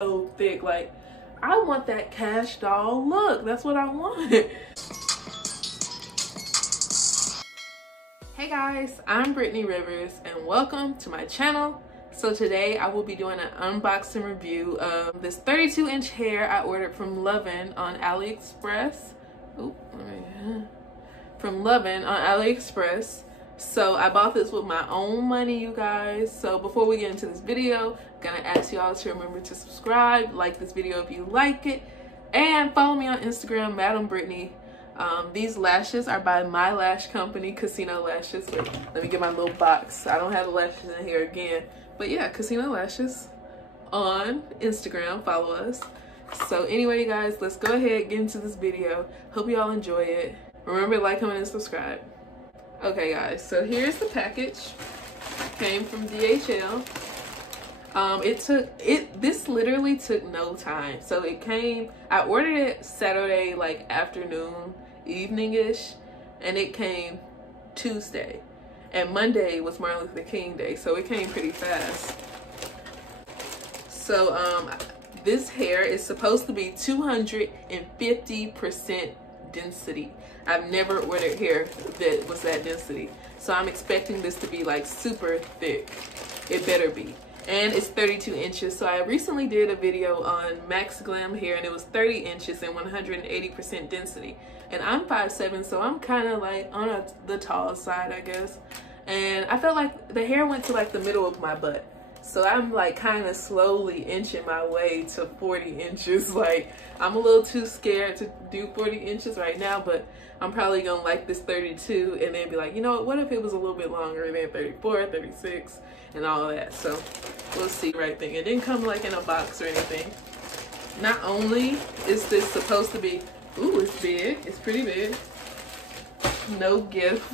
so thick. Like, I want that cash doll look. That's what I want. Hey guys, I'm Brittany Rivers and welcome to my channel. So today I will be doing an unboxing review of this 32-inch hair I ordered from Luvin on AliExpress. From Luvin on AliExpress. So I bought this with my own money, you guys. So before we get into this video, I'm gonna ask y'all to remember to subscribe, like this video if you like it, and follow me on Instagram, Madam Brittany. These lashes are by my lash company, Casino Lashes. Wait, let me get my little box. I don't have the lashes in here again. But yeah, Casino Lashes on Instagram. Follow us. So anyway, you guys, let's go ahead, get into this video. Hope you all enjoy it. Remember to like, comment, and subscribe. Okay guys, so here's the package. Came from DHL. This literally took no time. So it came, I ordered it Saturday like afternoon, evening-ish, and it came Tuesday. And Monday was Martin Luther King Day, so it came pretty fast. So this hair is supposed to be 250% density. I've never ordered hair that was that density, so I'm expecting this to be like super thick. It better be. And it's 32 inches. So I recently did a video on Max Glam hair and it was 30 inches and 180% density. And I'm 5'7", so I'm kind of like on the tall side, I guess. And I felt like the hair went to like the middle of my butt. So I'm like kind of slowly inching my way to 40 inches. Like, I'm a little too scared to do 40 inches right now, but I'm probably gonna like this 32 and then be like, you know what if it was a little bit longer than 34, 36 and all of that. So we'll see. Right thing. It didn't come like in a box or anything. Not only is this supposed to be, ooh, it's big, it's pretty big. No gift.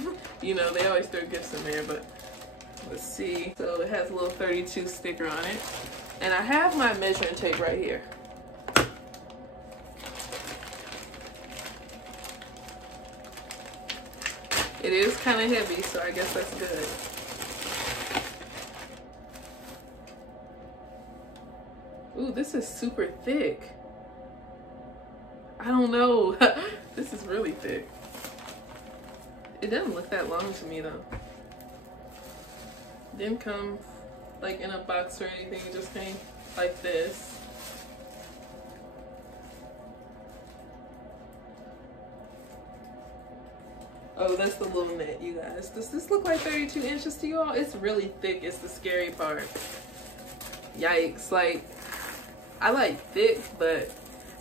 You know, they always throw gifts in there, but let's see. So it has a little 32 sticker on it. And I have my measuring tape right here. It is kind of heavy, so I guess that's good. Ooh, this is super thick. I don't know. This is really thick. It doesn't look that long to me though. Didn't come like in a box or anything. It just came like this. Oh, that's the little net, you guys. Does this look like 32 inches to you all? It's really thick. It's the scary part. Yikes. Like, I like thick, but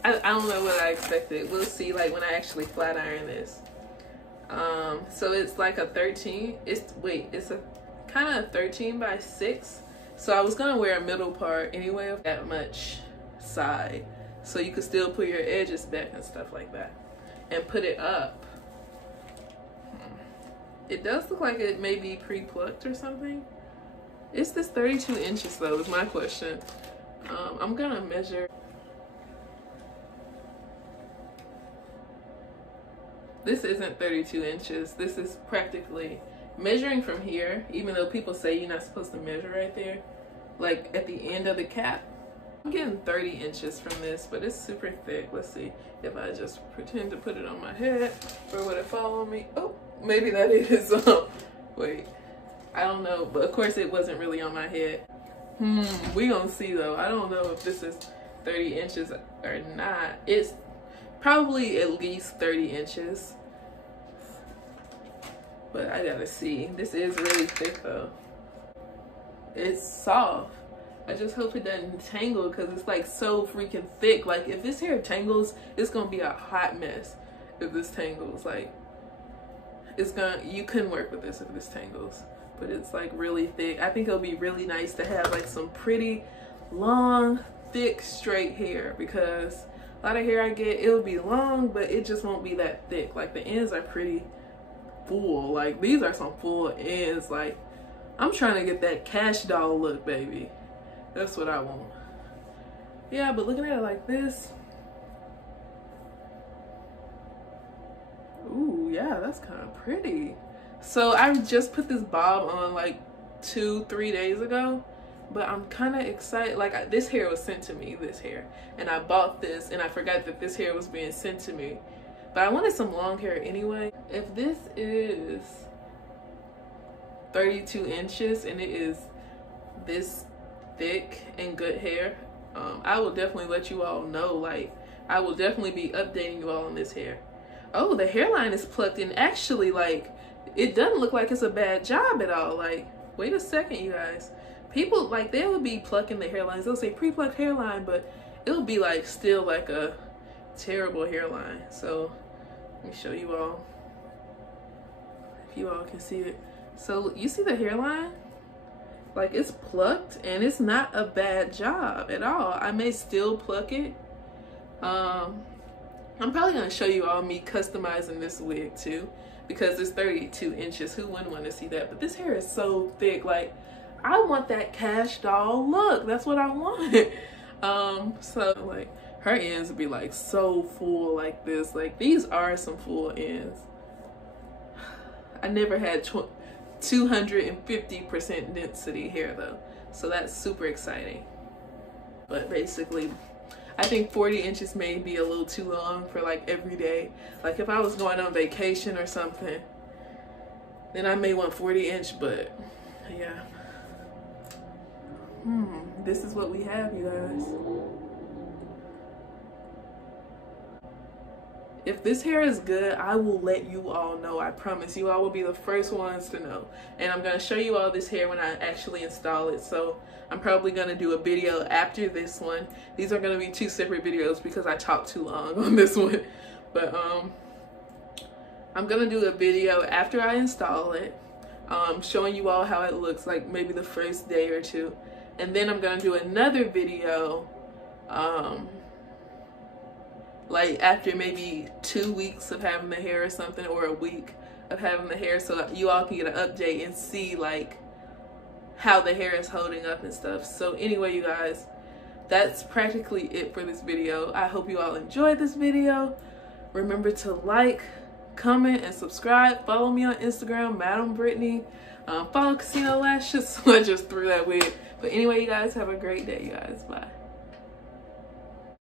I don't know what I expected. We'll see like when I actually flat iron this. So it's like a 13. It's a kind of 13 by 6. So I was gonna wear a middle part anyway of that much side, so you could still put your edges back and stuff like that and put it up. It does look like it may be pre-plucked or something. Is this 32 inches though is my question. I'm gonna measure. This isn't 32 inches. This is practically measuring from here, even though people say you're not supposed to measure right there, like at the end of the cap. I'm getting 30 inches from this, but it's super thick. Let's see if I just pretend to put it on my head, or would it fall on me? Oh, maybe that is. Wait, I don't know, but of course it wasn't really on my head. We gonna see though. I don't know if this is 30 inches or not. It's probably at least 30 inches. But I gotta see. This is really thick though. It's soft. I just hope it doesn't tangle because it's like so freaking thick. Like if this hair tangles, it's gonna be a hot mess if this tangles. Like you couldn't work with this if this tangles. But it's like really thick. I think it'll be really nice to have like some pretty long, thick, straight hair, because a lot of hair I get, it'll be long, but it just won't be that thick. Like the ends are pretty full. Like these are some full ends. Like I'm trying to get that cash doll look, baby. That's what I want. Yeah, but looking at it like this, ooh, yeah, that's kind of pretty. So I just put this bob on like 2-3 days ago, but I'm kind of excited. Like, this hair was sent to me, this hair, and I bought this and I forgot that this hair was being sent to me, but I wanted some long hair anyway. If this is 32 inches and it is this thick and good hair, I will definitely let you all know. Like, I will definitely be updating you all on this hair. Oh, the hairline is plucked, and actually, like, it doesn't look like it's a bad job at all. Like, wait a second, you guys. People, like, they will be plucking the hairlines. They'll say pre-plucked hairline, but it'll be like still like a terrible hairline. So let me show you all, if you all can see it. So you see the hairline? Like, it's plucked, and it's not a bad job at all. I may still pluck it. I'm probably gonna show you all me customizing this wig too, because it's 32 inches. Who wouldn't want to see that? But this hair is so thick. Like, I want that cash doll look. That's what I want. So like, her ends would be like so full like this. Like, these are some full ends. I never had 250% density hair though, so that's super exciting. But basically, I think 40 inches may be a little too long for like every day. Like, if I was going on vacation or something, then I may want 40 inch, but yeah. This is what we have, you guys. If this hair is good, I will let you all know. I promise you all will be the first ones to know. And I'm going to show you all this hair when I actually install it. So I'm probably going to do a video after this one. These are going to be 2 separate videos because I talked too long on this one. But I'm going to do a video after I install it, showing you all how it looks, like maybe the first day or 2. And then I'm going to do another video like after maybe 2 weeks of having the hair or something, or a week of having the hair, so you all can get an update and see like how the hair is holding up and stuff. So anyway, you guys, that's practically it for this video. I hope you all enjoyed this video. Remember to like, comment, and subscribe. Follow me on Instagram, Madam Brittany. Follow Casino Lashes. So I just threw that wig. But anyway, you guys, have a great day, you guys. Bye.